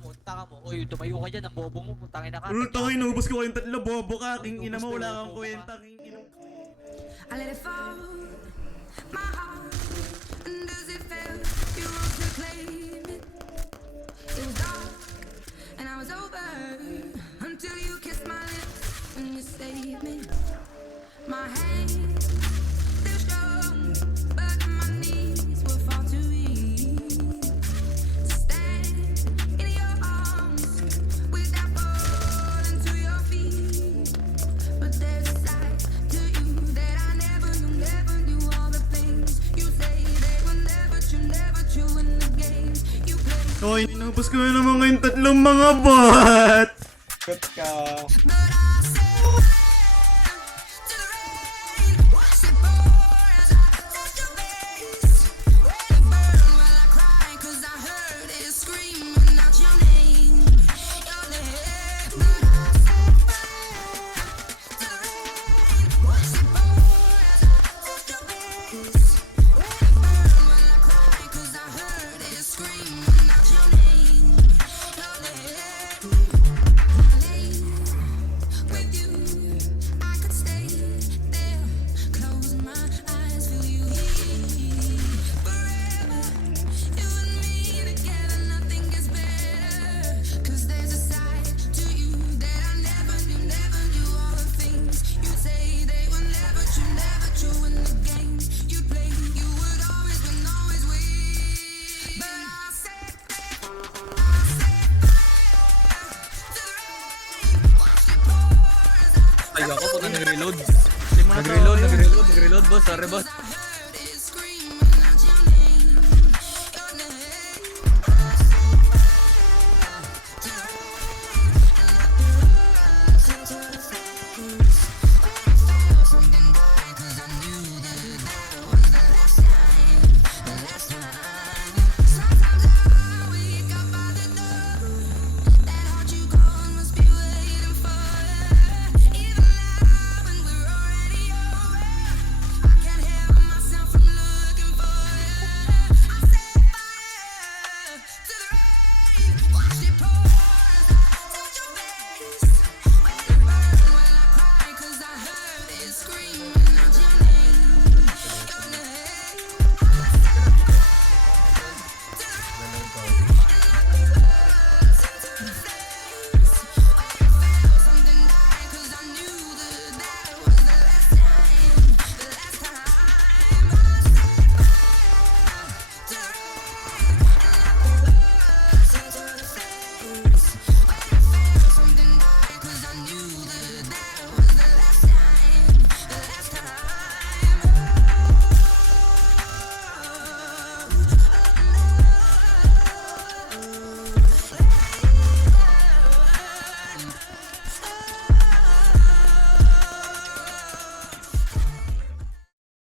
mo, taka mo. Uy, tumayo ka dyan, ang bobo mo, putangin na ka. Tangay, naubos ko kayong tatlo, bobo ka, king ina mo, wala kang kwenta, king ina mo. I let it fall, my heart, and as it fell, you rose to claim it. It was dark, and I was over, until you kissed my lips, and you saved me. My hands, they're strong, but my knees were far too weak to stand in your arms without falling to your feet. But there's a side to you that I never knew all the things you say they were never true in the games you play. Oy, naubos ko na naman kayong tatlong mga bot! Cut ka. But I say to the rain, watch it pour as I touch your face. Let it burn while I cry, 'cause I heard it screaming out your name, your name. But I say to the rain, watch it pour as I touch your face. Let it burn while I cry, 'cause I heard it screaming out your name, your name. With you, I could stay there, close my eyes, feel you here forever. You and me together, nothing gets better. 'Cause there's a side to you that I never knew all the things you say they were never true in the games you play. You would always win, always win. But I said fire to the rain, watch it pour as I Ay, ako, puta, nag-reload. Nag-reload, Nag-reload, boss. Sorry, boss.